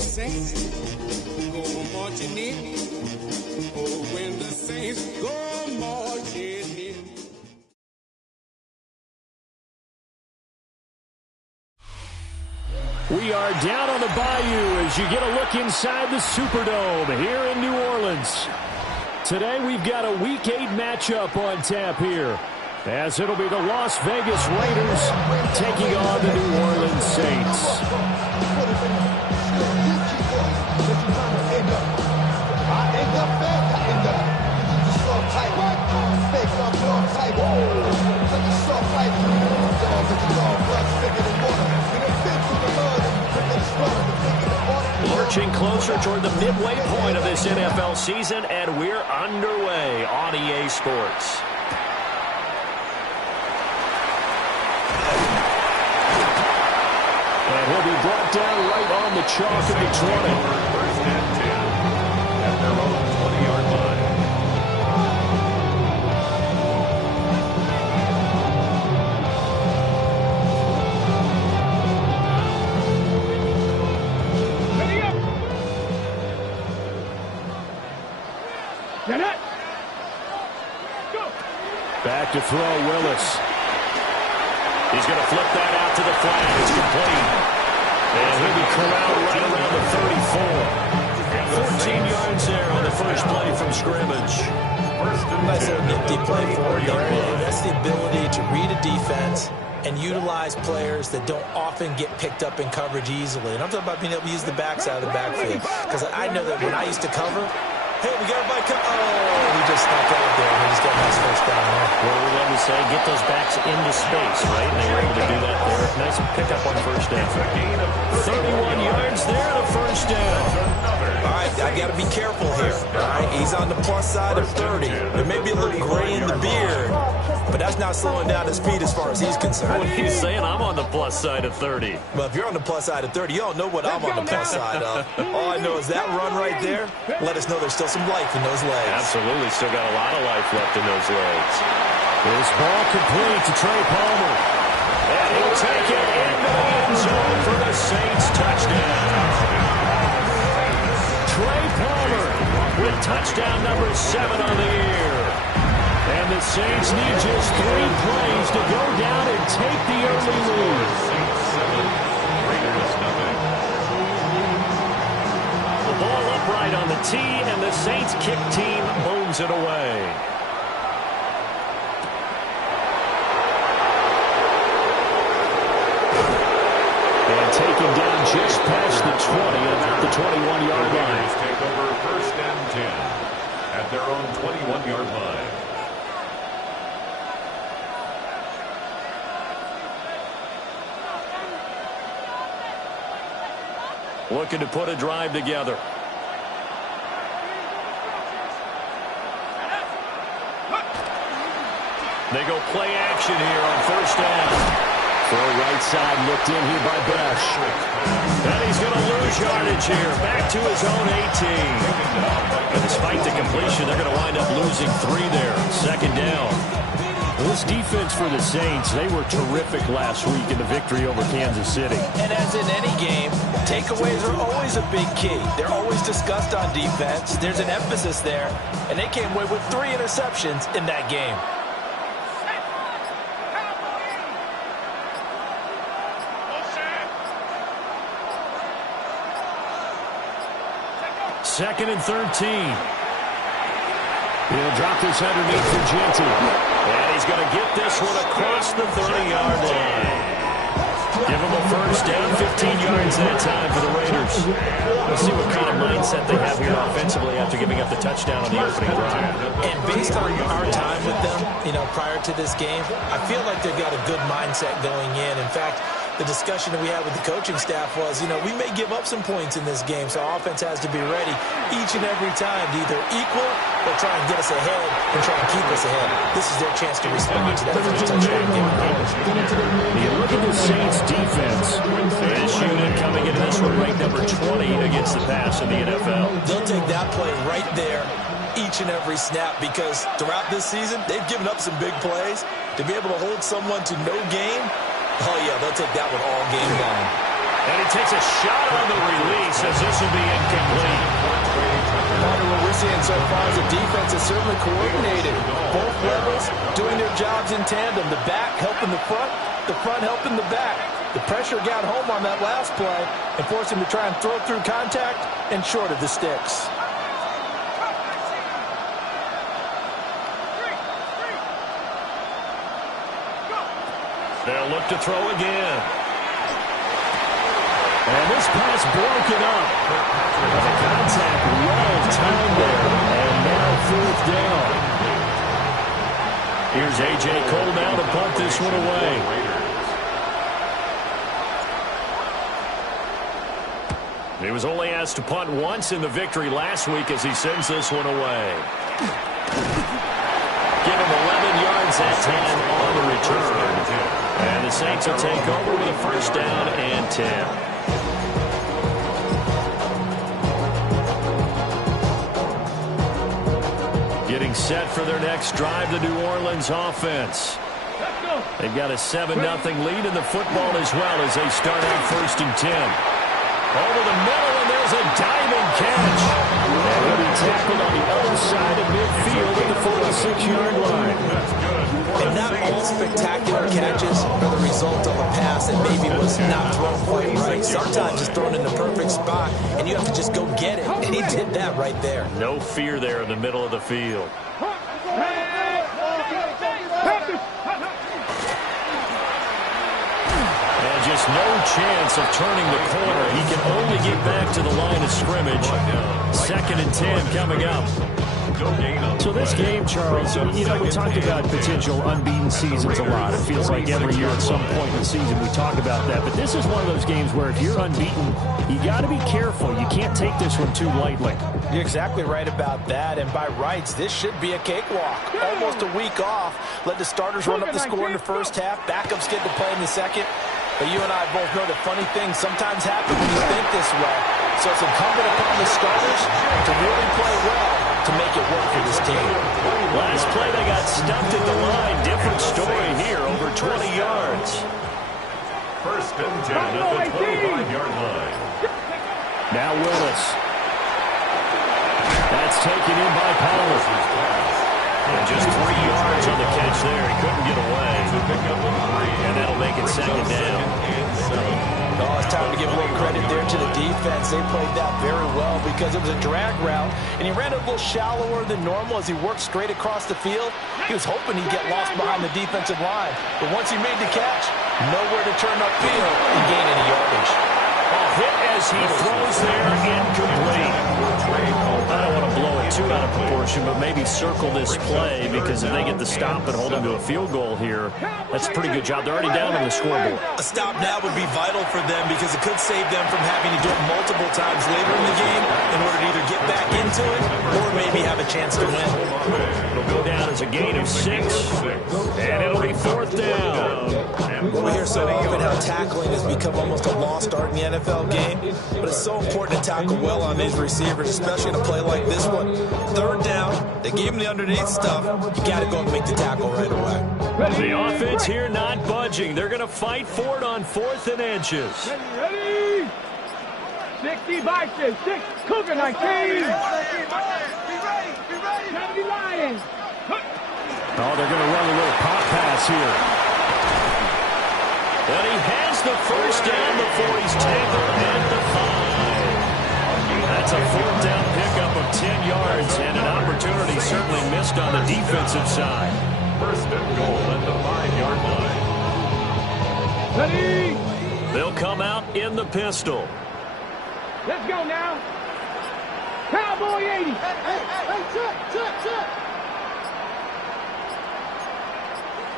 the saints go marching in. Oh, when the saints go marching in. We are down on the bayou as you get a look inside the Superdome here in New Orleans. Today we've got a Week 8 matchup on tap here, as it'll be the Las Vegas Raiders taking on the New Orleans Saints. Lurching closer toward the midway point of this NFL season, and we're underway on EA Sports. And he'll be brought down right on the chalk of the 20. First and 10 at their own 20-yard line. Back to throw, Willis. He's going to flip that out to the flat. It's complete. And he'll be corralled right around the 34. 14 yards there on the first play from scrimmage. Nice little nifty play for him there. That's the ability to read a defense and utilize players that don't often get picked up in coverage easily. And I'm talking about being able to use the backside of the backfield. Because I know that when I used to cover, hey, we got a bike. Oh, he just snuck out there. He just got a nice first down there. Well, we love to say, get those backs into space, right? And they were able to do that there. Nice pickup on first down. 31 yards there, the first down. All right, I got to be careful here. All right, he's on the plus side of 30. There may be a little gray in the beard, but that's not slowing down his speed as far as he's concerned. What are you saying? I'm on the plus side of 30. Well, if you're on the plus side of 30, you don't know what I'm on the plus side of. All I know is that run right there let us know there's still some life in those legs. Absolutely, still got a lot of life left in those legs. This ball complete to Trey Palmer. And he'll take it into the end zone for the Saints touchdown. Trey Palmer with touchdown number 7 on the year. And the Saints need just 3 plays to go down and take the early lead. The ball upright on the tee, and the Saints kick team bones it away. And taken down just past the 20, about the 21-yard line. Take over first and 10 at their own 21-yard line. Looking to put a drive together. They go play action here on first down. For right side looked in here by Besh. And he's going to lose yardage here. Back to his own 18. And despite the completion, they're going to wind up losing 3 there. Second down. This defense for the Saints, they were terrific last week in the victory over Kansas City. And as in any game, takeaways are always a big key. They're always discussed on defense. There's an emphasis there. And they came away with 3 interceptions in that game. Second and 13. He'll drop this underneath for Genty. And he's going to get this one across the 30-yard line. Give him a first down, 15 yards that time for the Raiders. Let's see what kind of mindset they have here offensively after giving up the touchdown on the opening drive. And based on our time with them, prior to this game, I feel like they've got a good mindset going in. In fact, the discussion that we had with the coaching staff was, we may give up some points in this game, so our offense has to be ready each and every time to either equal or try and get us ahead and try and keep us ahead. This is their chance to respond to that first touchdown game. You look at the Saints defense. This unit coming into this one ranked number 20 against the pass in the NFL. They'll take that play right there each and every snap because throughout this season, they've given up some big plays. To be able to hold someone to no gain, oh, yeah, they'll take that one all game long. And he takes a shot on the release as this will be incomplete. What we're seeing so far is the defense is certainly coordinated. Both levels doing their jobs in tandem. The back helping the front helping the back. The pressure got home on that last play and forced him to try and throw through contact and short of the sticks. They'll look to throw again. And this pass broken up. The contact well timed there. And now fourth down. Here's A.J. Cole now to punt this one away. He was only asked to punt once in the victory last week as he sends this one away. Give him 11 yards that time on the return. And the Saints will take over with a first down and 10. Getting set for their next drive, the New Orleans offense. They've got a 7-0 lead in the football as well as they start out first and 10. Over the middle, and there's a diving catch. And he'll be tackled on the other side of midfield at the 46-yard line. And not all spectacular catches are the result of a pass that maybe was not thrown quite right. Sometimes it's thrown in the perfect spot, and you have to just go get it. And he did that right there. No fear there in the middle of the field. And just no chance of turning the corner. He can only get back to the line of scrimmage. 2nd and 10 coming up. So this game, Charles, you know, we talked about potential unbeaten seasons a lot. It feels like every year at some point in the season we talk about that. But this is one of those games where if you're unbeaten, you got to be careful. You can't take this one too lightly. You're exactly right about that. And by rights, this should be a cakewalk. Almost a week off. Let the starters run up the score in the first half. Backups get to play in the second. But you and I both know that funny things sometimes happen when you think this way. So it's incumbent upon the starters to really play well to make it work for this team. Last play, they got stumped at the line. Different story here, over 20 yards. First and 10 at the 25-yard line. Now Willis. That's taken in by Powell. And just 3 yards on the catch there. He couldn't get away. And that'll make it second down. Oh, it's time to give a little credit there to the defense. They played that very well because it was a drag route, and he ran a little shallower than normal as he worked straight across the field. He was hoping he'd get lost behind the defensive line. But once he made the catch, nowhere to turn upfield and gain any yardage. Hit as he throws there, incomplete. I don't want to blow it too out of proportion, but maybe circle this play because if they get the stop and hold him to a field goal here, that's a pretty good job. They're already down on the scoreboard. A stop now would be vital for them because it could save them from having to do it multiple times later in the game in order to either get back into it or maybe have a chance to win. It'll go down as a gain of 6, and it'll be fourth down. We hear so often how tackling has become almost a lost art in the NFL game, but it's so important to tackle well on these receivers, especially in a play like this one. Third down, they gave him the underneath stuff. You got to go and make the tackle right away. The offense here not budging. They're going to fight for it on 4th and inches. Ready? 60 boxes, 6, Cougar 19. Be ready. Lions. Oh, they're going to run a little pop pass here. And he has the first down before he's tackled at the 5. That's a 4th down pickup of 10 yards and an opportunity certainly missed on the defensive side. First and goal at the 5-yard line. Ready? They'll come out in the pistol. Let's go now. Cowboy 80. Hey, check.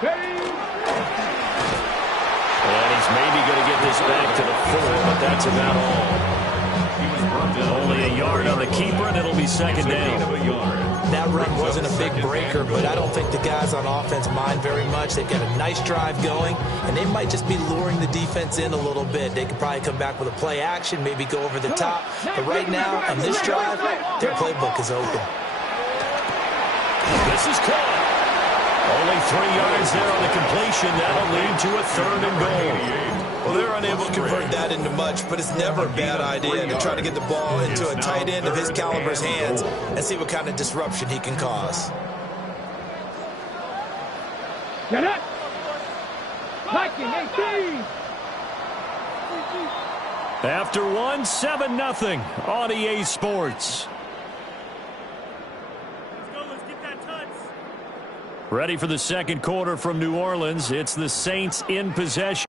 Ready? And he's maybe going to get this back to the 4, but that's about all. Only a yard on the keeper, and it'll be second down. That run wasn't a big breaker, but I don't think the guys on offense mind very much. They've got a nice drive going, and they might just be luring the defense in a little bit. They could probably come back with a play action, maybe go over the top. But right now, on this drive, their playbook is open. This is caught. Only 3 yards there on the completion. That'll lead to a 3rd and goal. Well, they're unable to convert that into much, but it's never a bad idea to try to get the ball into a tight end of his caliber's hands and see what kind of disruption he can cause. Get it! Liking 18! After one, 7-0 on EA Sports. Let's get that touch. Ready for the second quarter from New Orleans. It's the Saints in possession.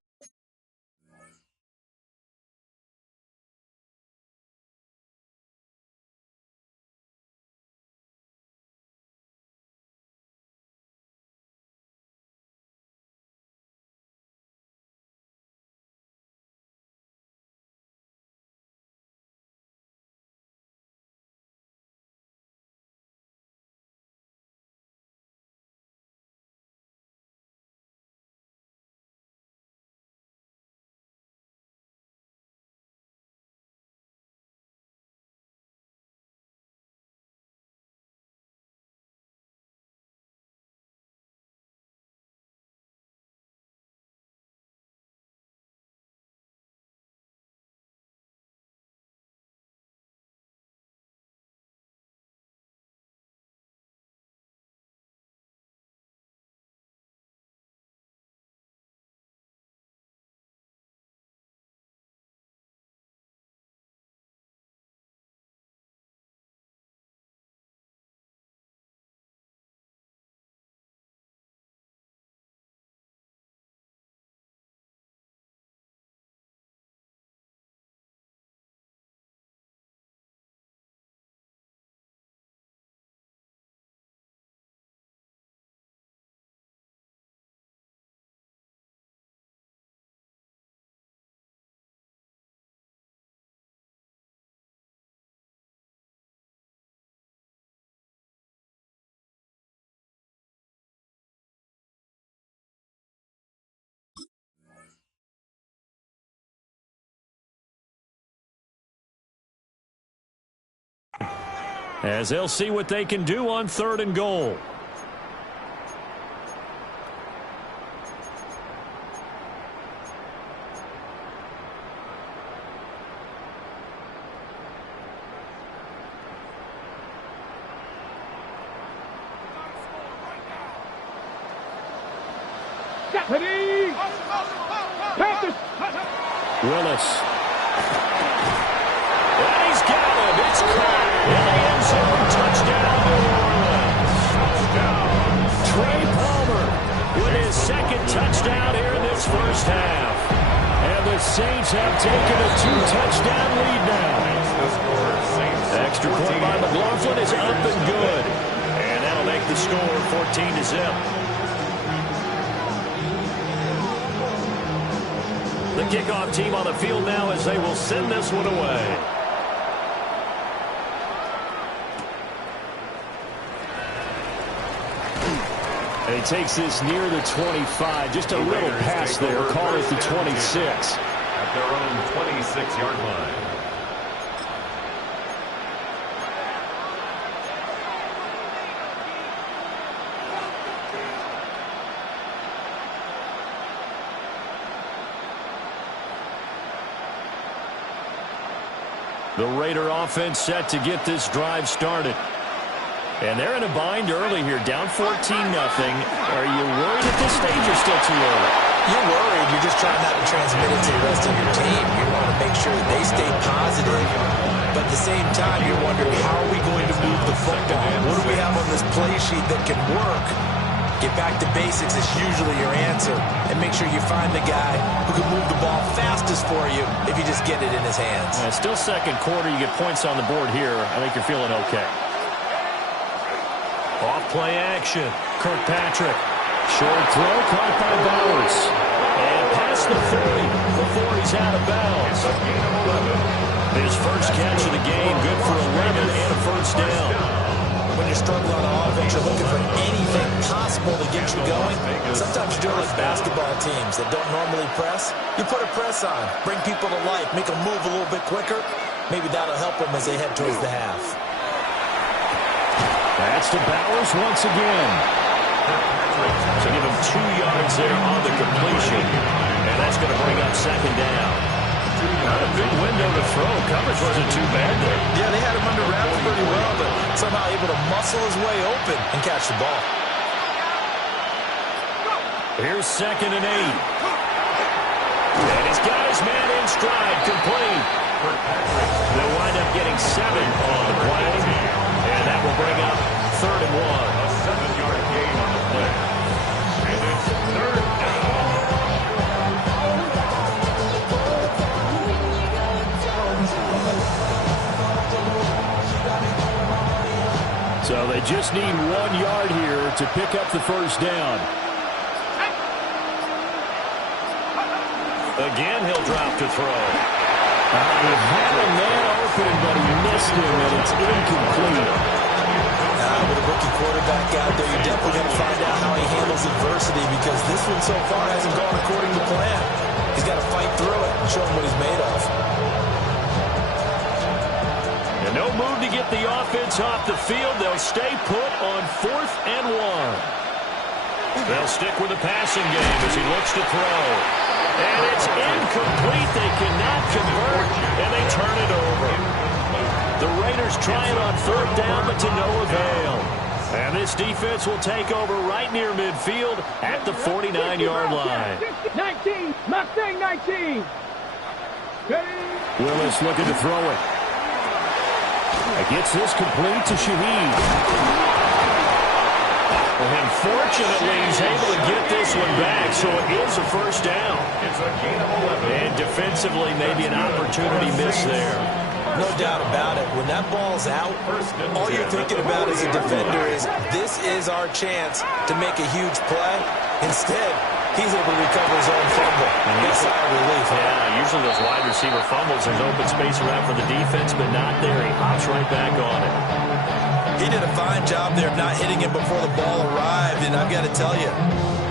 As they'll see what they can do on 3rd and goal. Deputy! Panthers! Willis. And he's got him. It's cracked in the end zone. Touchdown, New Orleans. Trey Palmer with his second touchdown here in this first half. And the Saints have taken a 2-touchdown lead now. Extra point by McLaughlin is up and good. And that'll make the score 14-0. The kickoff team on the field now as they will send this one away. And he takes this near the 25. Just a little pass there. Call it the 26. At their own 26-yard line. The Raider offense set to get this drive started. And they're in a bind early here, down 14-0. Are you worried at this stage or still too early? You're worried. You're just trying not to transmit it to the rest of your team. You want to make sure that they stay positive. But at the same time, you're wondering, how are we going to move the football? What do we have on this play sheet that can work? Get back to basics is usually your answer. And make sure you find the guy who can move the ball fastest for you if you just get it in his hands. Still second quarter. You get points on the board here. I think you're feeling okay. Off play action. Kirkpatrick. Short throw caught by Bowers. And past the 40 before he's out of bounds. His first catch of the game. Good for 11 and a first down. When you're struggling on offense, you're looking for anything possible to get you going. Sometimes you do it like basketball teams that don't normally press. You put a press on, bring people to life, make them move a little bit quicker. Maybe that'll help them as they head towards the half. That's to Bowers once again. So give him 2 yards there on the completion. And that's going to bring up second down. Not a big window to throw. Coverage wasn't too bad there. Yeah, they had him under wraps pretty well, but somehow able to muscle his way open and catch the ball. Here's 2nd and 8. And he's got his man in stride, complete. They'll wind up getting 7 on the play. And that will bring up 3rd and 1. A 7-yard gain on the play. And it's 3rd down. So they just need 1 yard here to pick up the first down. Again, he'll drop to throw. He had a man open, but he missed him, and it's incomplete. With a rookie quarterback out there, you're definitely going to find out how he handles adversity, because this one so far hasn't gone according to plan. He's got to fight through it and show him what he's made of. And no move to get the offense off the field. They'll stay put on 4th and 1. They'll stick with the passing game as he looks to throw. And it's incomplete. They cannot convert, and they turn it over. The Raiders trying on 3rd down, but to no avail. And this defense will take over right near midfield at the 49-yard line. 19, Mustang 19. Willis looking to throw it. Gets this complete to Shaheed. And fortunately, he's able to get this one back, so it is a first down. It's a gain of 11. And defensively, maybe an opportunity miss there. No doubt about it. When that ball's out, all you're thinking about as a defender is, this is our chance to make a huge play. Instead, he's able to recover his own fumble. Big sigh of relief. Yeah, usually those wide receiver fumbles, there's open space around for the defense, but not there. He hops right back on it. He did a fine job there of not hitting him before the ball arrived, and I've got to tell you,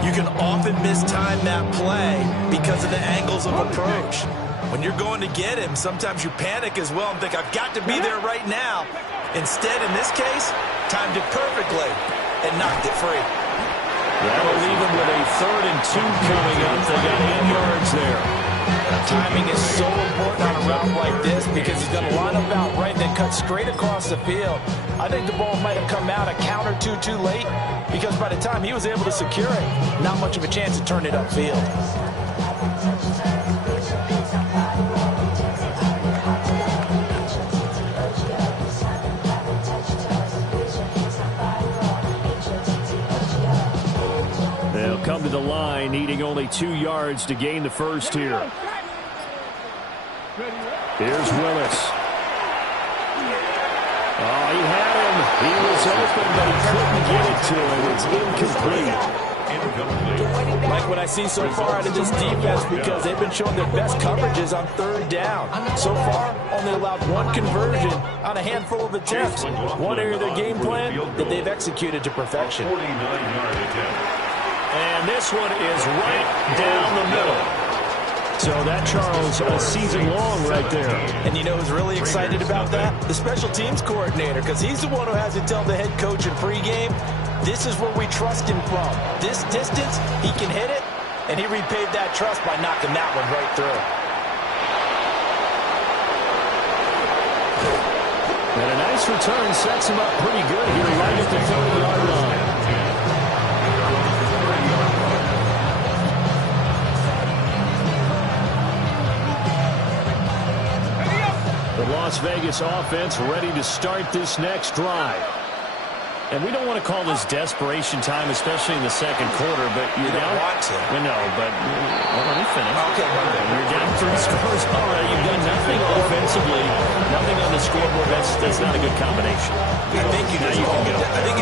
you can often mistime that play because of the angles of approach. When you're going to get him, sometimes you panic as well and think, I've got to be there right now. Instead, in this case, timed it perfectly and knocked it free. That'll leave him with a 3rd and 2 coming up. They got 8 yards there. Timing is so important on a route like this because he's going to line up out right and then cut straight across the field. I think the ball might have come out a count or two too late, because by the time he was able to secure it, not much of a chance to turn it upfield. They'll come to the line, needing only 2 yards to gain the first here. Here's Willis. Oh, he had him. He was open, but he couldn't get it to him. It's incomplete. Like what I see so far out of this defense, because they've been showing their best coverages on 3rd down. So far, only allowed 1 conversion on a handful of attempts. One area of their game plan that they've executed to perfection. 49-yard attempt. And this one is right down the middle. So that, Charles, a season long right there. And you know who's really excited about that? The special teams coordinator, because he's the one who has to tell the head coach in pregame, this is where we trust him from. This distance, he can hit it, and he repaid that trust by knocking that one right through. And a nice return sets him up pretty good here right at the 30-yard line. The Las Vegas offense ready to start this next drive. And we don't want to call this desperation time, especially in the second quarter, but You you're don't down. want to. Well, no, but let me finish. Okay, You're down 3 scores already. You've done nothing offensively, nothing on the scoreboard. That's not a good combination. I think you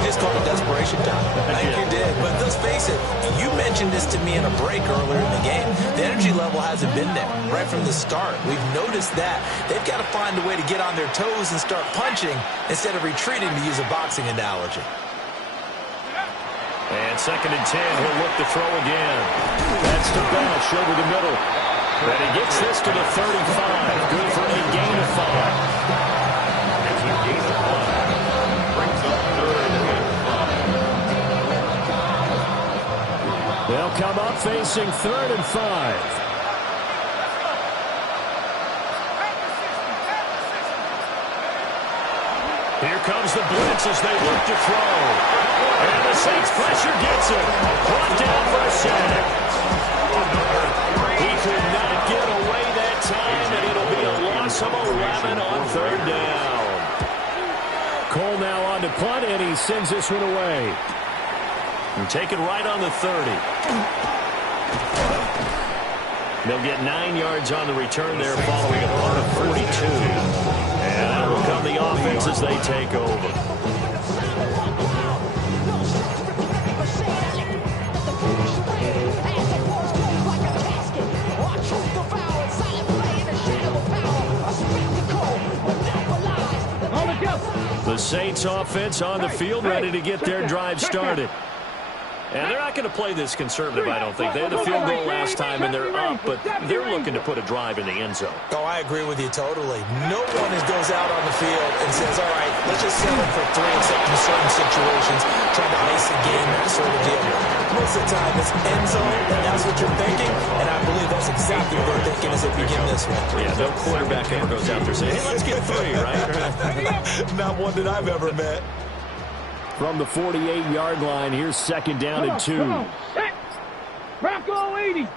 just called it desperation time. I think you did. But let's face it, you mentioned this to me in a break earlier in the game. The energy level hasn't been there right from the start. We've noticed that. They've got to find a way to get on their toes and start punching instead of retreating, to use a boxing analogy. And 2nd and 10, he'll look to throw again. That's to Bash over the middle. And he gets this to the 35. Good for a gain of 5. It's a gain of 1. Brings up 3rd and 5. They'll come up facing 3rd and 5. Here's the blitz as they look to throw. And the Saints pressure gets him. Brought down for a sack. He could not get away that time, and it'll be a loss of 11 on third down. Cole now on to punt, and he sends this one away. And take it right on the 30. They'll get 9 yards on the return there following a punt of 42. And out will come the offense as they take over. The Saints offense on the field, ready to get their drive started. And they're not going to play this conservative, I don't think. They had the field goal last time, and they're up, but they're looking to put a drive in the end zone. Oh, I agree with you totally. No one goes out on the field and says, all right, let's just settle for 3 in certain situations, trying to ice a game, that sort of deal. Most of the time, it's end zone, and that's what you're thinking, and I believe that's exactly what they're thinking as they begin this one. Yeah, no quarterback ever goes out there saying, hey, let's get 3, right? Not one that I've ever met. From the 48-yard line, here's second down and 2. Bronco 80.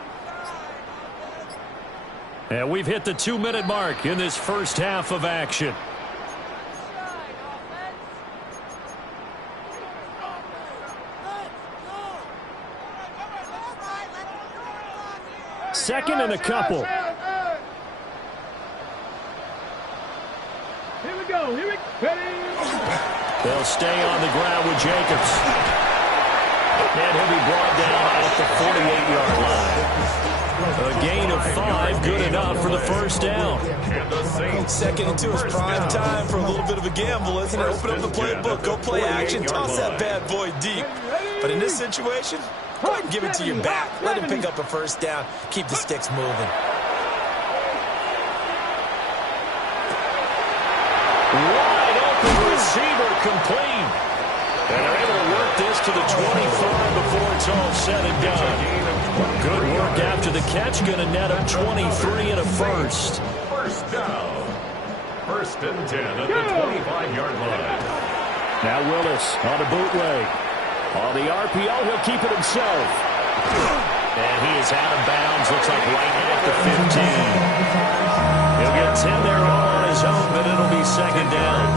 And we've hit the 2-minute mark in this first half of action. Second and a couple. Here we go. Here we go. They'll stay on the ground with Jacobs. And he'll be brought down at the 48-yard line. A gain of 5, good enough for the first down. Second and 2 is prime time for a little bit of a gamble, isn't it? Open up the playbook, go play action, toss that bad boy deep. But in this situation, go ahead and give it to your back. Let him pick up a first down. Keep the sticks moving. Wide open receiver complete. And they're able to work this to the 25 before it's all said and done. Good work after the catch. Going to net up 23 and a first. First down. First and 10 at the 25-yard line. Now Willis on a bootleg. On the RPO, he'll keep it himself. And he is out of bounds. Looks like right at the 15. He'll get 10 there all on his own, but it'll be second down.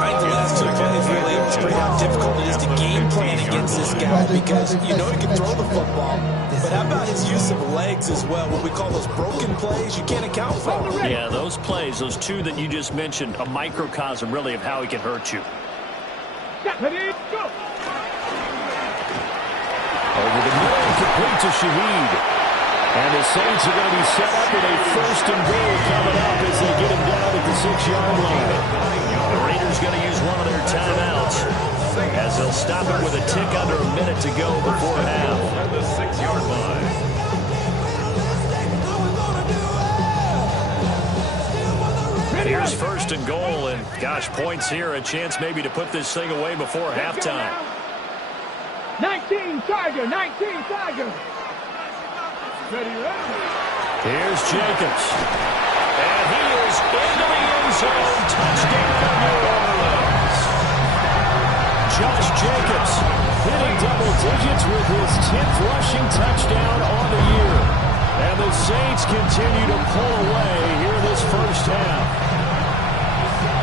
I think the last 2 plays really illustrate how difficult it is to game plan against this guy because you know he can throw the football. But how about his use of legs as well? What we call those broken plays, you can't account for them. Yeah, those plays, those 2 that you just mentioned, a microcosm really of how he can hurt you. Over the middle, complete to Shaheed. And the Saints are going to be set up with a first and goal coming up as they get him down at the 6-yard line. The Raiders going to use one of their timeouts as they'll stop it with a tick under a minute to go before half. At the 6-yard line. Here's first and goal, and gosh, points here, a chance maybe to put this thing away before halftime. 19 Tiger, 19 Tiger. Ready, ready. Here's Jacobs. And he is into the end zone. Touchdown, New Orleans. Josh Jacobs hitting double digits with his 10th rushing touchdown on the year. And the Saints continue to pull away here this first half.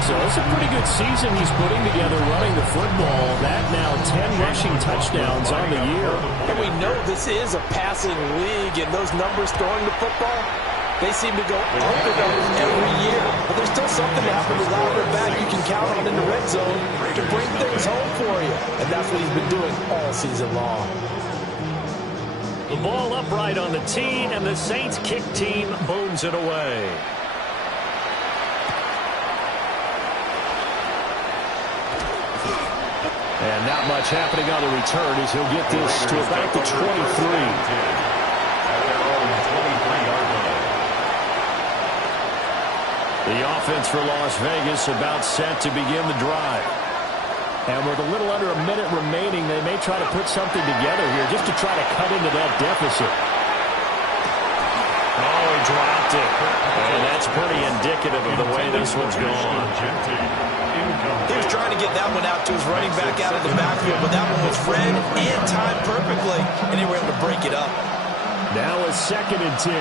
So it's a pretty good season he's putting together running the football. That now 10 rushing touchdowns on the year. And we know this is a passing league, and those numbers throwing the football, they seem to go up and up every year. But there's still something to happen with Albert back you can count on in the red zone to bring things home for you. And that's what he's been doing all season long. The ball upright on the tee, and the Saints kick team booms it away. And not much happening on the return as he'll get this to about the 23. The offense for Las Vegas about set to begin the drive. And with a little under a minute remaining, they may try to put something together here just to try to cut into that deficit. Oh, he dropped it. And that's pretty indicative of the way this one's gone. He was trying to get that one out to his running back out of the backfield, but that one was read and timed perfectly, and they were able to break it up. Now a 2nd and 10.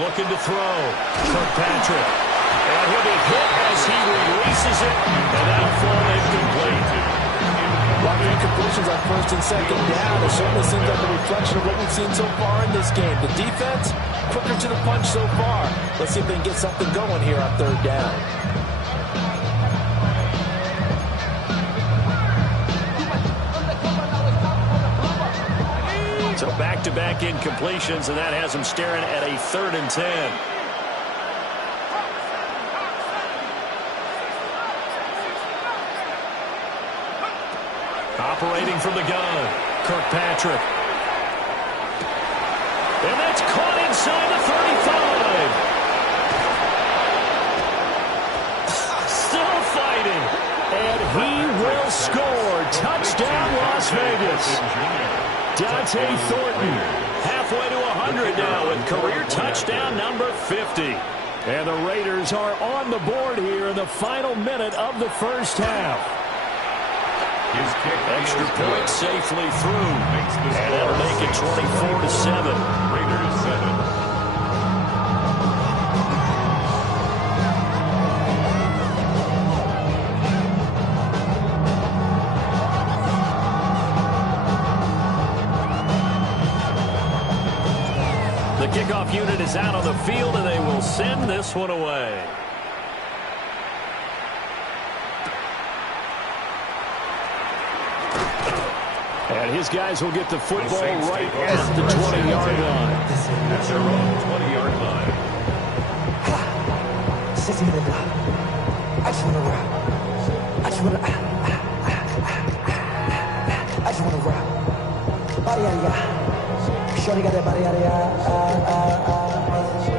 Looking to throw. Kirkpatrick. And he'll be hit as he releases it, and that'll fall incomplete. A lot of incompletions on 1st and 2nd down. It certainly seems like a reflection of what we've seen so far in this game. The defense, quicker to the punch so far. Let's see if they can get something going here on 3rd down. So back-to-back incompletions, and that has them staring at a 3rd and 10. Operating from the gun, Kirkpatrick. And that's caught inside the 35. Still fighting. And he will score. Touchdown, Las Vegas. Dante Thornton. Halfway to 100 now with career touchdown number 50. And the Raiders are on the board here in the final minute of the 1st half. Extra point safely through. And that'll make it 24-7. Raiders 7. The kickoff unit is out on the field, and they will send this one away. And his guys will get the football right at the 20-yard line. At their own 20-yard line. I just want to rock. I just want to rock. Body out of ya. Shorty got that body out of ya.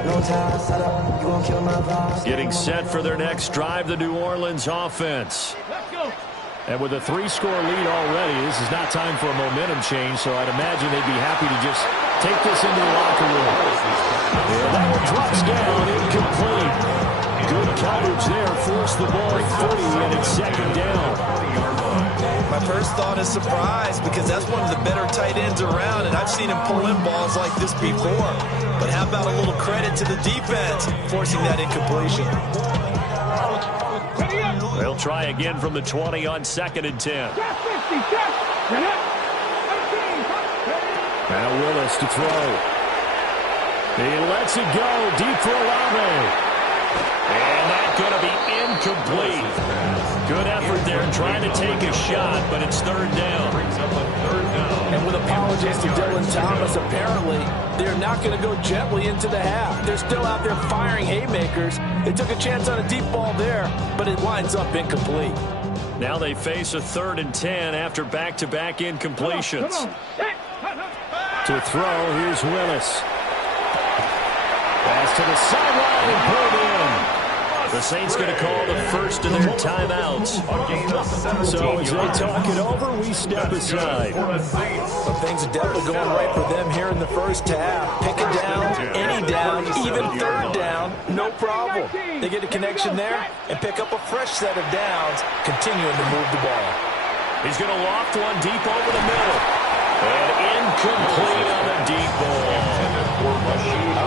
No time, set up. You gonna kill my vibe. Getting set for their next drive, the New Orleans offense. Let's go. And with a 3-score lead already, this is not time for a momentum change, so I'd imagine they'd be happy to just take this into the locker room. And that one drops down, incomplete. Good coverage there, forced the ball 30, and it's 2nd down. My first thought is surprise, because that's one of the better tight ends around, and I've seen him pull in balls like this before. But how about a little credit to the defense forcing that incompletion? They'll try again from the 20 on 2nd and 10. Now Willis to throw. He lets it go deep for Olave. And that's going to be incomplete. Good effort there trying to take a shot, but it's 3rd down. And with apologies to Dylan Thomas, apparently they're not going to go gently into the half. They're still out there firing haymakers. They took a chance on a deep ball there, but it winds up incomplete. Now they face a 3rd and 10 after back-to-back incompletions. To throw, here's Willis. Pass to the sideline and pulled in. The Saints going to call the first of their timeouts. So as they talk it over, we step aside. But things are definitely going right for them here in the 1st half. Pick it down, any down, even 3rd down, no problem. They get a connection there and pick up a fresh set of downs, continuing to move the ball. He's going to loft one deep over the middle. And incomplete on the deep ball.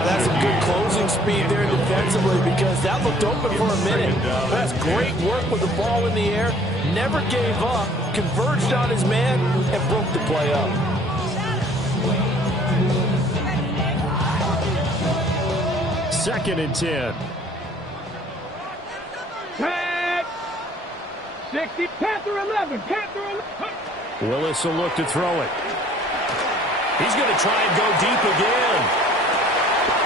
That's some good closing speed there defensively, because that looked open for a minute. That's great work with the ball in the air. Never gave up, converged on his man, and broke the play up. Second and 10. 60, Panther 11, Panther 11. Willis will look to throw it. He's going to try and go deep again.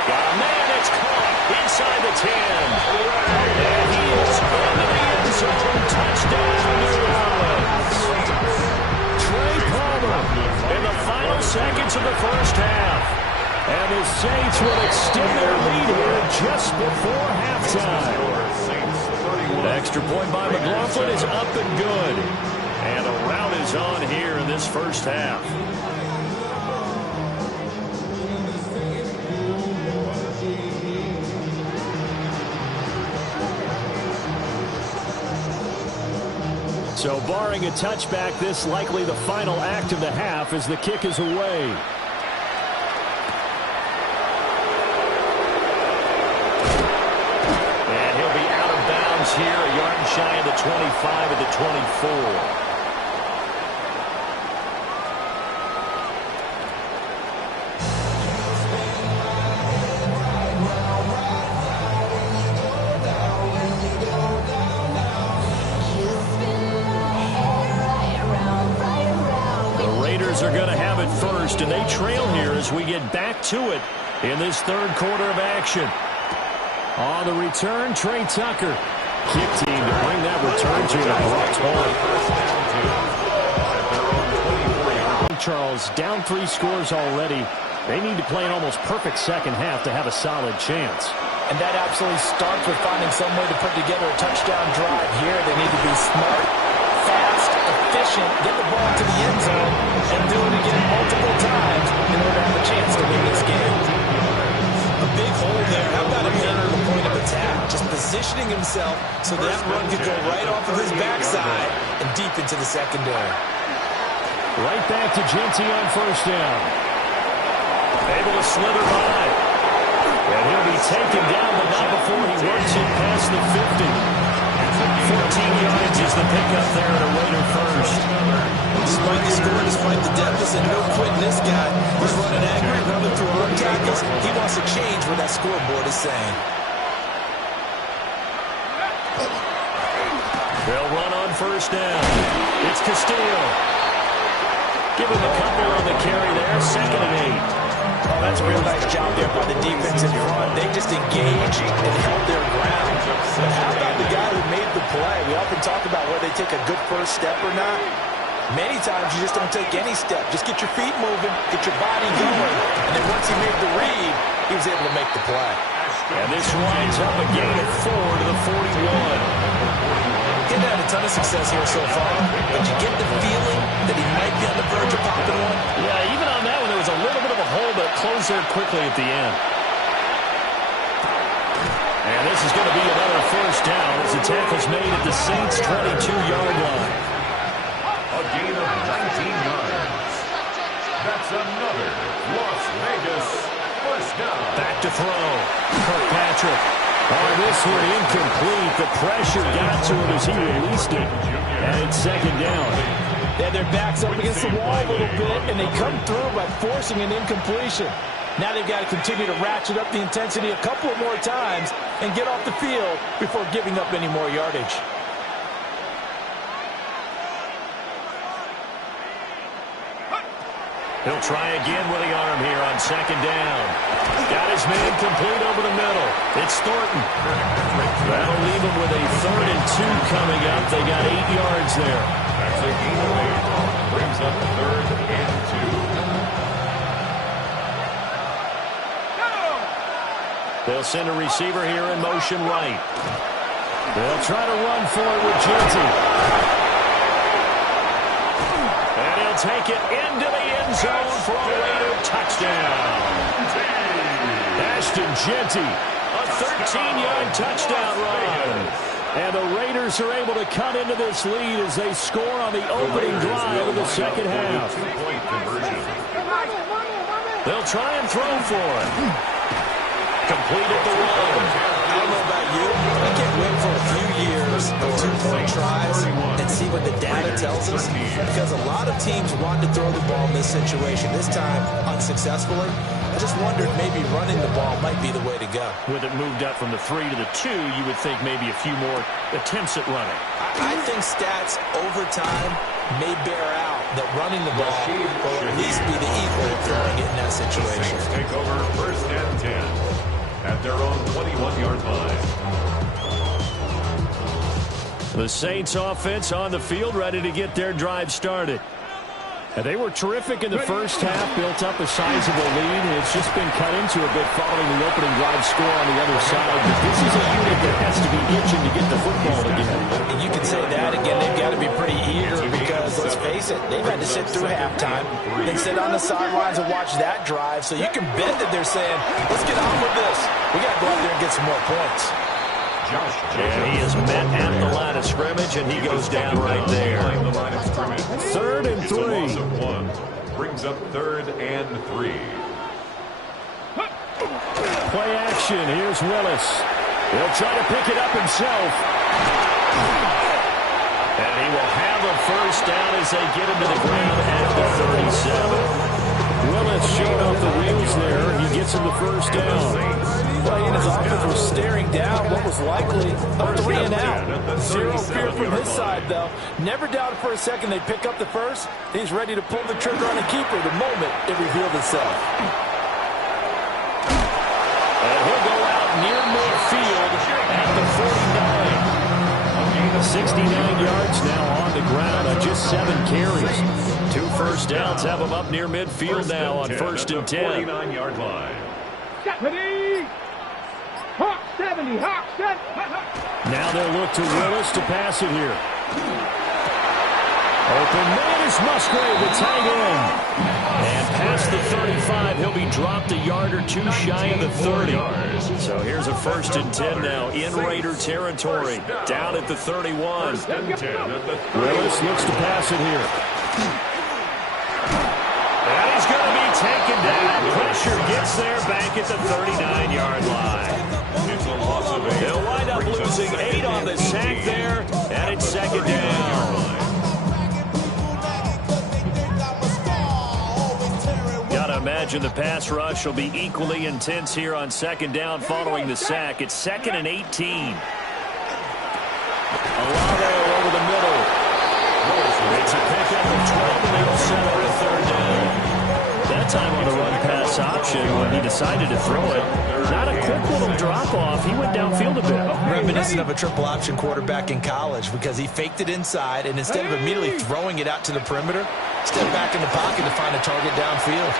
Got a man, it's caught inside the 10. And he is into the end zone. Touchdown, New Orleans. Trey Palmer In the final seconds of the 1st half. and the Saints will extend their lead here just before halftime. The extra point by McLaughlin is up and good. And a route is goes on here in this first half. So barring a touchback, this likely the final act of the half as the kick is away. And he'll be out of bounds here, a yard shy of the 25 of the 24. Are going to have it first, and they trail here as we get back to it in this third quarter of action. On the return, Trey Tucker. Kick team to bring that return to the brought home. Charles down 3 scores already. They need to play an almost perfect second half to have a solid chance. And that absolutely starts with finding some way to put together a touchdown drive here. They need to be smart, fast, efficient, get the ball to the end zone, and do it again multiple times in order to have a chance to win this game. A big hole there. How about him handling the point of attack? Just positioning himself so that run could go right off of his backside and deep into the secondary. Right back to Genty on first down. Able to slither by. And he'll be taken down, but not before he works it past the 50. 14 yards is the pickup there at a Raider first. Despite the score, despite the deficit, no quitting this guy. He's running angry, running through arm tackles. He wants to change what that scoreboard is saying. They'll run on first down. It's Castillo. Give him a couple on the carry there. 2nd and 8. Oh, that's a real nice job there by the defense in front. They just engaged and held their ground. But how about the guy who made the play? We often talk about whether they take a good first step or not. Many times you just don't take any step. Just get your feet moving, get your body going. And then once he made the read, he was able to make the play. And this winds up a gain of 4 to the 41. He's had a ton of success here so far. But you get the feeling that he might be on the verge of popping one? Yeah, even on that one, there was a little bit of a hole, but it closed there quickly at the end. And this is going to be another first down as the tackle's made at the Saints' 22-yard line. A gain of 19 yards. That's another Las Vegas first down. Back to throw. Kirkpatrick. Oh, this one incomplete. The pressure got to him as he released it. And it's 2nd down. Yeah, their backs up against the wall a little bit, and they come through by forcing an incompletion. Now they've got to continue to ratchet up the intensity a couple more times and get off the field before giving up any more yardage. He'll try again with the arm here on 2nd down. Got his man complete over the middle. It's Thornton. That'll leave him with a 3rd and 2 coming up. They got 8 yards there. That's a gain of 8. Brings up 3rd and 2. They'll send a receiver here in motion right. They'll try to run for it with Genty. And he'll take it into the end zone for a Raider touchdown. Ashton Genty, a 13-yard touchdown run. And the Raiders are able to cut into this lead as they score on the opening drive of the second half. They'll try and throw for it. Complete at the 1. I don't know about you. I can't wait for a few years of 2-point tries and see what the data tells us. Because a lot of teams want to throw the ball in this situation. This time, unsuccessfully. I just wondered maybe running the ball might be the way to go. With it moved up from the 3 to the 2, you would think maybe a few more attempts at running. I think stats over time may bear out that running the ball will at least be the equal of throwing it in that situation. Take over 1st and 10. At their own 21-yard line. The Saints offense on the field ready to get their drive started. They were terrific in the first half, built up a sizable lead, and it's just been cut into a bit following the opening drive score on the other side. But this is a unit that has to be itching to get the football again. And you can say that again. They've got to be pretty eager because, let's face it, they've had to sit through halftime, then sit on the sidelines and watch that drive. So you can bet that they're saying, let's get on with this. We got to go out there and get some more points. And he is met at the line of scrimmage, and he goes down right there. 3rd and 3. Brings up 3rd and 3. Play action. Here's Willis. He'll try to pick it up himself. And he will have a first down as they get him to the ground at the 37. Willis showed off the wheels there. He gets him the first down. Well, and his offense was staring down what was likely a 3 and out. Zero fear from his side, though. Never doubted for a second they pick up the first. He's ready to pull the trigger on a keeper the moment it revealed itself. And he'll go out near midfield at the 49. 69 yards now on the ground on just 7 carries. 2 first downs have him up near midfield now on 1st and 10. 49-yard line. 70. Hawk 70. Hawk 70. Now they'll look to Willis to pass it here. Open man is Musgrave to tag in. And past the 35, he'll be dropped a yard or two shy of the 30. So here's a 1st and 10 now in Raider territory. Down at the 31. Willis looks to pass it here. And he's going to be taken down. Pressure gets there back at the 39-yard line. It's a loss of 8. They'll wind up losing 8 on the sack there, and it's 2nd down. Gotta imagine the pass rush will be equally intense here on 2nd down following the sack. It's 2nd and 18. Alaro over the middle. It's a pickup of 12, and they'll settle a 3rd down. That time on the run-pass option when he decided to throw it. Not a quick little drop-off. He went downfield a bit. Reminiscent of a triple-option quarterback in college because he faked it inside, and instead of immediately throwing it out to the perimeter, stepped back in the pocket to find a target downfield.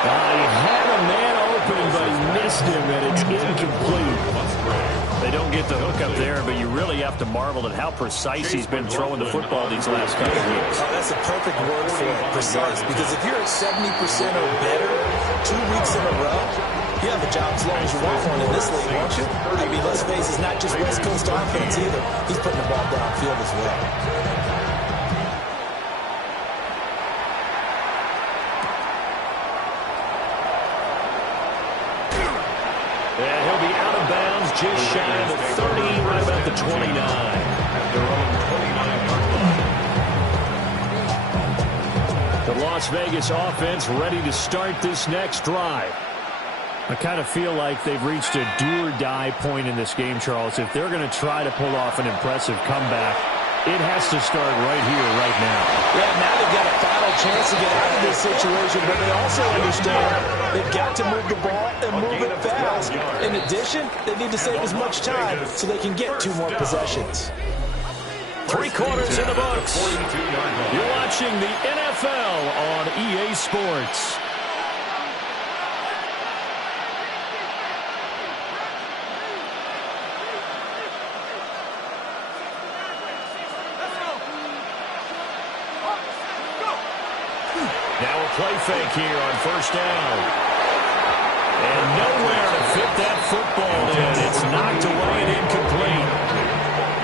He had a man open, but he missed him, and it's incomplete. They don't get the hook up there, but you really have to marvel at how precise he's been throwing the football these last couple of weeks. Oh, that's a perfect word for it, precise, because if you're at 70% or better 2 weeks in a row, you have a job as long as you want one in this league, won't you? I mean, let's face it, it's not just West Coast offense either. He's putting the ball downfield as well. And he'll be out of bounds just shy of the 30, right about the 29. At their own 29-yard line. The Las Vegas offense ready to start this next drive. I kind of feel like they've reached a do-or-die point in this game, Charles. If they're going to try to pull off an impressive comeback, it has to start right here, right now. Yeah, now they've got a final chance to get out of this situation, but they also understand they've got to move the ball and move it fast. In addition, they need to save as much time so they can get 2 more possessions. 3 quarters in the books. You're watching the NFL on EA Sports. Now a play fake here on 1st down. And nowhere to fit that football in. It's knocked away and incomplete.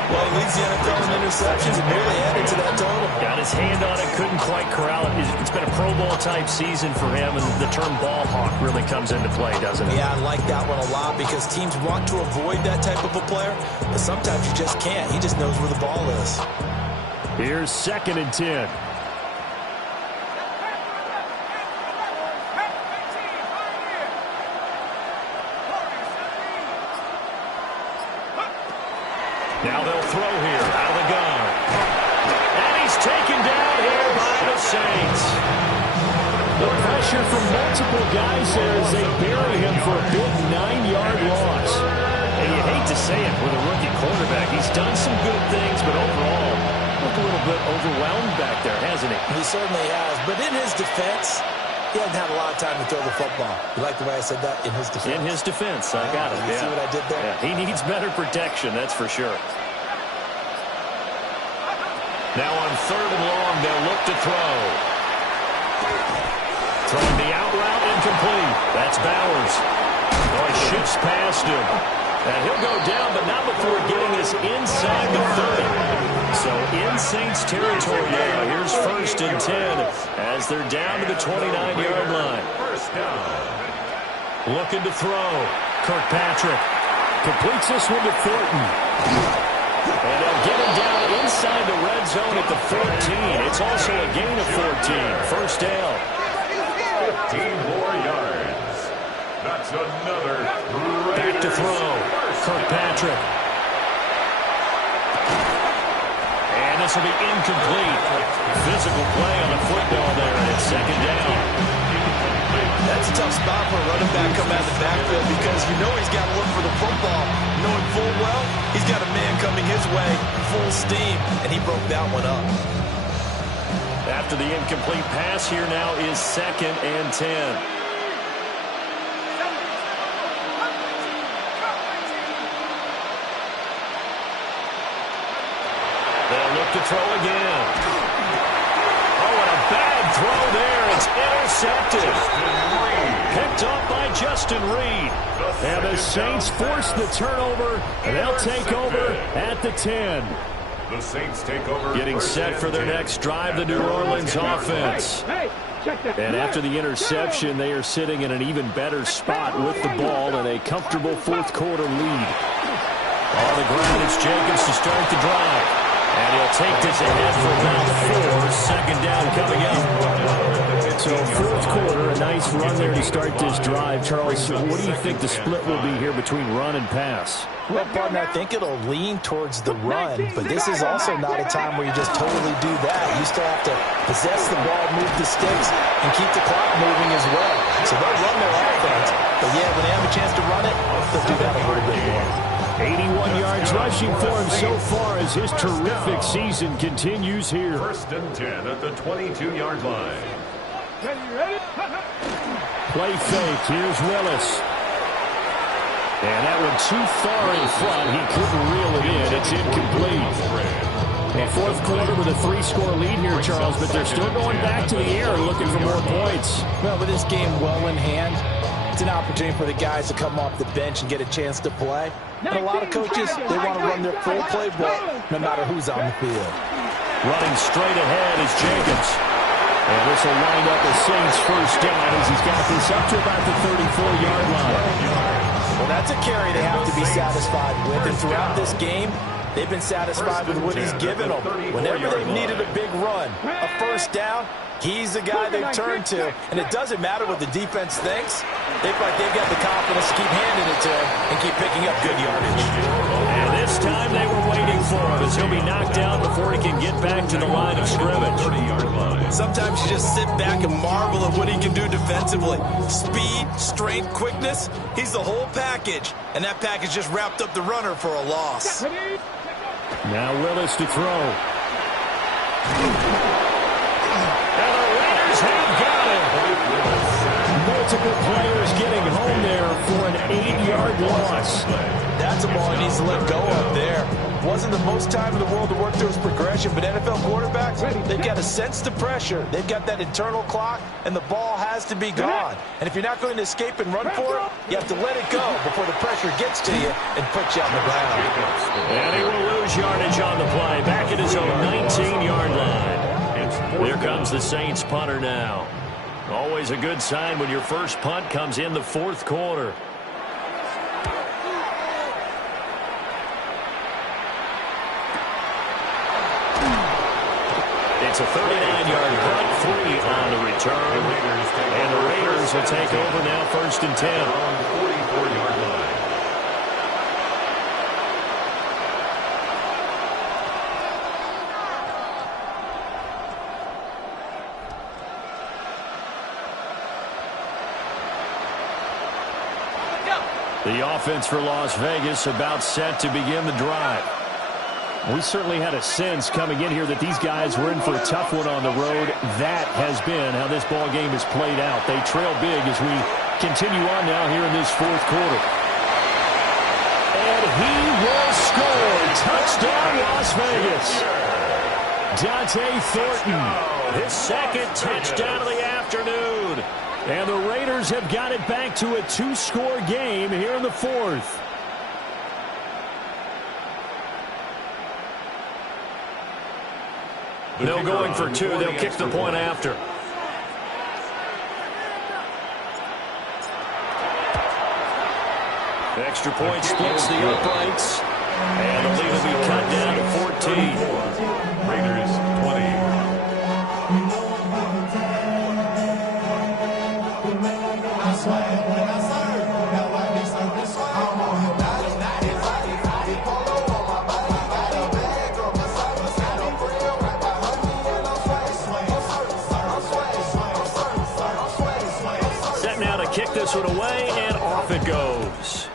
Well, he leads the NFL in interceptions and nearly added to that total. Got his hand on it, couldn't quite corral it. It's been a Pro Bowl type season for him, and the term ball hawk really comes into play, doesn't it? Yeah, I like that one a lot because teams want to avoid that type of a player, but sometimes you just can't. He just knows where the ball is. Here's 2nd and 10. Now they'll throw here out of the gun. And he's taken down here by the Saints. The pressure from multiple guys there as they bury him for a big 9-yard loss. And you hate to say it with a rookie quarterback. He's done some good things, but overall, looked a little bit overwhelmed back there, hasn't he? He certainly has. But in his defense, he hasn't had a lot of time to throw the football. You like the way I said that? In his defense. In his defense. I got it. You see what I did there? Yeah. He needs better protection, that's for sure. Now on 3rd and long, they'll look to throw. Throwing the out route, incomplete. That's Bowers. Oh, he shifts past him. And he'll go down, but not before getting us inside the 30. So in Saints territory now. Here's 1st and 10 as they're down to the 29-yard line. First down. Looking to throw. Kirkpatrick completes this one to Thornton. And they'll get him down inside the red zone at the 14. It's also a gain of 14. First down. 15 more yards. That's another Back to throw. Kirkpatrick. And this will be incomplete. Physical play on the football there, and it's 2nd down. That's a tough spot for a running back coming out of the backfield because you know he's got to look for the football. Knowing full well, he's got a man coming his way, full steam, and he broke that one up. After the incomplete pass, here now is 2nd and 10. They'll look to throw again. Oh, and a bad throw there. It's intercepted. Picked off by Justin Reed. And the Saints force the turnover, and they'll take over at the 10. The Saints take over. Getting set for their next drive, the New Orleans offense. Hey, check that. And after the interception, they are sitting in an even better spot with the ball and a comfortable 4th quarter lead. On the ground, it's Jacobs to start the drive. And he'll take this ahead for about 4. 2nd down coming up. So 4th quarter, a nice run there to start this drive. Charles, what do you think the split will be here between run and pass? Well, partner, I think it'll lean towards the run, but this is also not a time where you just totally do that. You still have to possess the ball, move the sticks, and keep the clock moving as well. So they'll run their offense, but yeah, when they have a chance to run it, they'll do that a little bit more. 81 yards rushing for him so far as his terrific season continues here. 1st and 10 at the 22-yard line. Ready? Play fake. Here's Willis. And that one too far in front. He couldn't reel it in. It's incomplete. A 4th quarter with a 3-score lead here, Charles, but they're still going back to the air looking for more points. Well, with this game well in hand, it's an opportunity for the guys to come off the bench and get a chance to play. And a lot of coaches, they want to run their full playbook no matter who's on the field. Running straight ahead is Jacobs. And this will wind up a Saints first down as he's got this up to about the 34-yard line. Well, that's a carry they have to be satisfied with. And throughout this game, they've been satisfied with what he's given them. Whenever they've needed a big run, a first down, he's the guy they've turned to. And it doesn't matter what the defense thinks. They feel like they've got the confidence to keep handing it to him and keep picking up good yardage. And this time they were waiting for him as he'll be knocked down before he can get back to the line of scrimmage. Sometimes you just sit back and marvel at what he can do defensively. Speed, strength, quickness, he's the whole package. And that package just wrapped up the runner for a loss. Now Willis to throw. And the Raiders have got him. Multiple players getting home there for an 8-yard loss. That's a ball he needs to let go of there. Wasn't the most time in the world to work through his progression, but NFL quarterbacks, they've got to sense the pressure. They've got that internal clock, and the ball has to be gone. And if you're not going to escape and run for it, you have to let it go before the pressure gets to you and puts you on the ground. And he will lose yardage on the play, back at his own 19-yard line. Here comes the Saints punter now. Always a good sign when your first punt comes in the 4th quarter. It's a 39-yard punt, 3 on the return. And the Raiders will take over now, 1st and 10. On 44-yard line. The offense for Las Vegas about set to begin the drive. We certainly had a sense coming in here that these guys were in for a tough one on the road. That has been how this ball game has played out. They trail big as we continue on now here in this fourth quarter. And he will score. Touchdown, Las Vegas. Dante Thornton, his second touchdown of the afternoon. And the Raiders have got it back to a 2-score game here in the fourth. They'll going for two. They'll kick the point after. Extra point splits the uprights. And the lead will be cut down to 14. Raiders 20. Set now to kick this one away, and off it goes.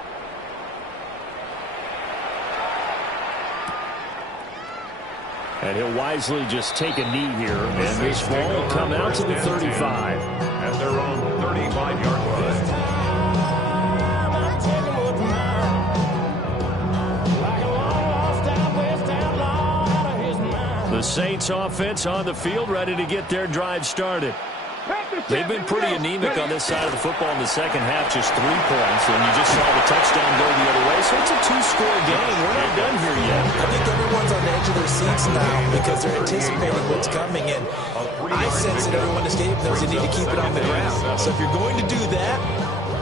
And he'll wisely just take a knee here, and this ball will come out to the 35. At their own 35-yard line. The Saints offense on the field, ready to get their drive started. They've been pretty anemic on this side of the football in the second half, just 3 points, and you just saw the touchdown go the other way. So it's a 2-score game. We're not done here yet. I think everyone's on the edge of their seats now because they're anticipating what's coming, and I sense that everyone in the stadium knows they need to keep it on the ground. So if you're going to do that,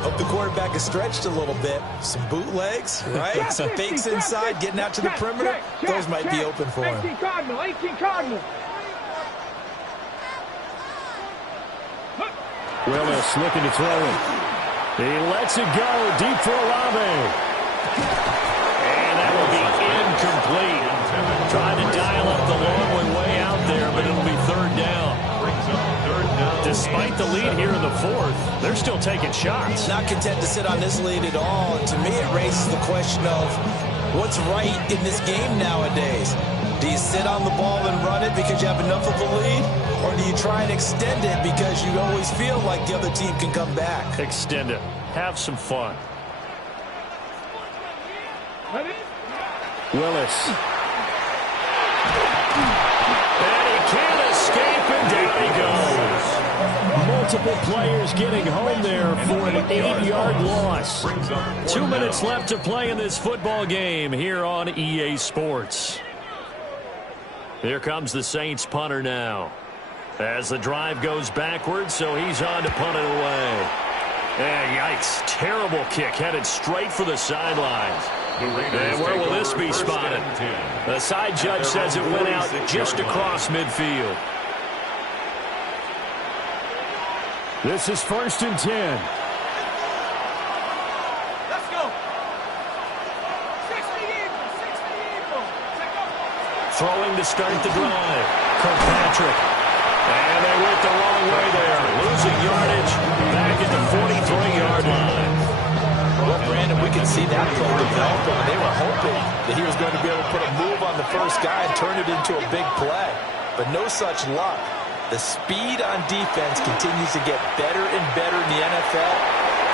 hope the quarterback is stretched a little bit. Some bootlegs, right? Some fakes inside, getting out to the perimeter. Those might be open for him. 18 Cardinal, 18 Cardinal. Willis looking to throw it. He lets it go deep for Olave. And that will be incomplete. Trying to dial up the long one way out there, but it'll be third down. Despite the lead here in the fourth, they're still taking shots. Not content to sit on this lead at all. And to me, it raises the question of what's right in this game nowadays. Do you sit on the ball and run it because you have enough of a lead? Or do you try and extend it because you always feel like the other team can come back? Extend it. Have some fun. Willis. And he can't escape, and down he goes. Multiple players getting home there for an 8-yard loss. 2 minutes left to play in this football game here on EA Sports. Here comes the Saints punter now. As the drive goes backwards, so he's on to punt it away. And yikes, terrible kick, headed straight for the sidelines. And where will this be spotted? The side judge says it went out just across midfield. This is 1st and 10. Throwing to start the drive. Kirkpatrick. And they went the wrong way there. Losing yardage back at the 43-yard line. Well, Brandon, we can see that play developing. They were hoping that he was going to be able to put a move on the first guy and turn it into a big play. But no such luck. The speed on defense continues to get better and better in the NFL.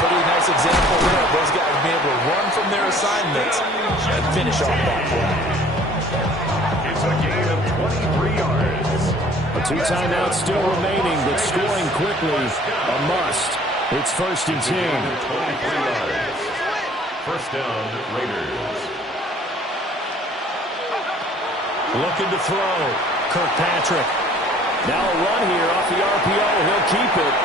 Pretty nice example there of those guys being able to run from their assignments and finish off that play. It's a gain of 23 yards. 2 timeouts still remaining, but scoring quickly, a must. It's 1st and 10. 23 yards. First down, Raiders. Looking to throw. Kirkpatrick. Now a run here off the RPO. He'll keep it.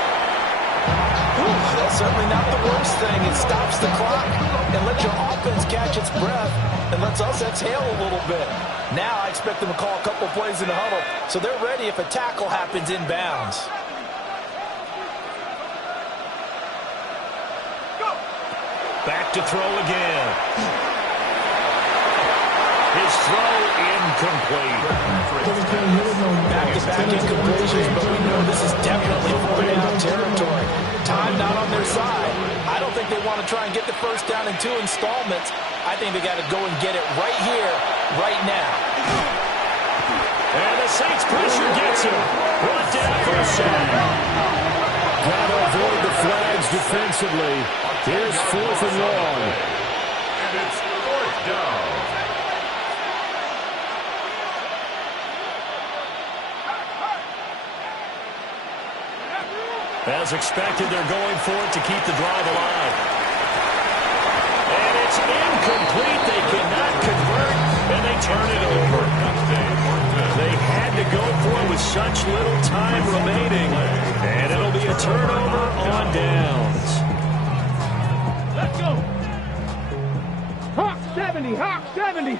Ooh, that's certainly not the worst thing. It stops the clock and lets your offense catch its breath and lets us exhale a little bit. Now I expect them to call a couple plays in the huddle, so they're ready if a tackle happens inbounds. Back to throw again. His throw incomplete. Back-to-back incompletions, but we know this is definitely 4-down territory. Time not on their side. I don't think they want to try and get the first down in 2 installments. I think they got to go and get it right here, right now. And the Saints pressure gets him. Brought down for a sack. Got to avoid the flags defensively. Here's 4th and long. And it's 4th down. As expected, they're going for it to keep the drive alive. And it's incomplete. They cannot convert, and they turn it over. They had to go for it with such little time remaining, and it'll be a turnover on downs. Let's go. Hawk 70, Hawk 70.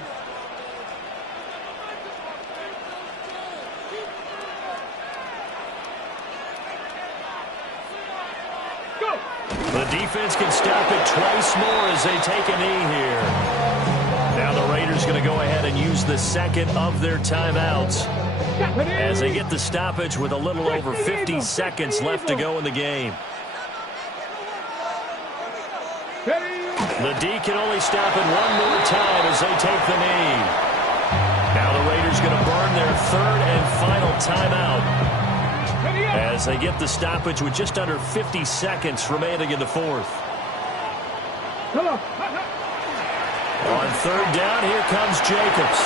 The defense can stop it twice more as they take a knee here. Now the Raiders going to go ahead and use the second of their timeouts as they get the stoppage with a little over 50 seconds left to go in the game. The D can only stop it one more time as they take the knee. Now the Raiders going to burn their 3rd and final timeout as they get the stoppage with just under 50 seconds remaining in the 4th. On 3rd down, here comes Jacobs.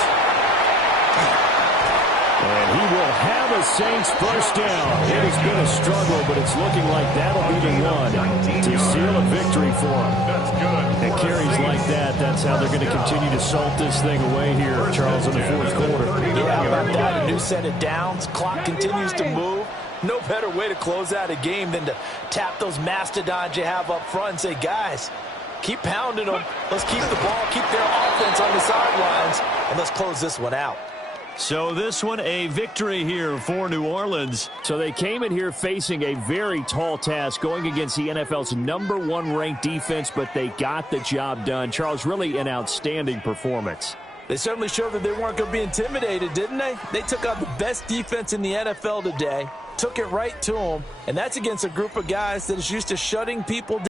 And he will have a Saints first down. It has been a struggle, but it's looking like that'll be the one to seal a victory for him. That's good. And carries like that, that's how they're going to continue to salt this thing away here, Charles, in the 4th quarter. Yeah, how about that? A new set of downs. Clock continues to move. No better way to close out a game than to tap those mastodons you have up front and say, guys, keep pounding them. Let's keep the ball, keep their offense on the sidelines, and let's close this one out. So this one, a victory here for New Orleans. So they came in here facing a very tall task going against the NFL's #1 ranked defense, but they got the job done. Charles, really an outstanding performance. They certainly showed that they weren't going to be intimidated, didn't they? They took out the best defense in the NFL today, took it right to them, and that's against a group of guys that is used to shutting people down.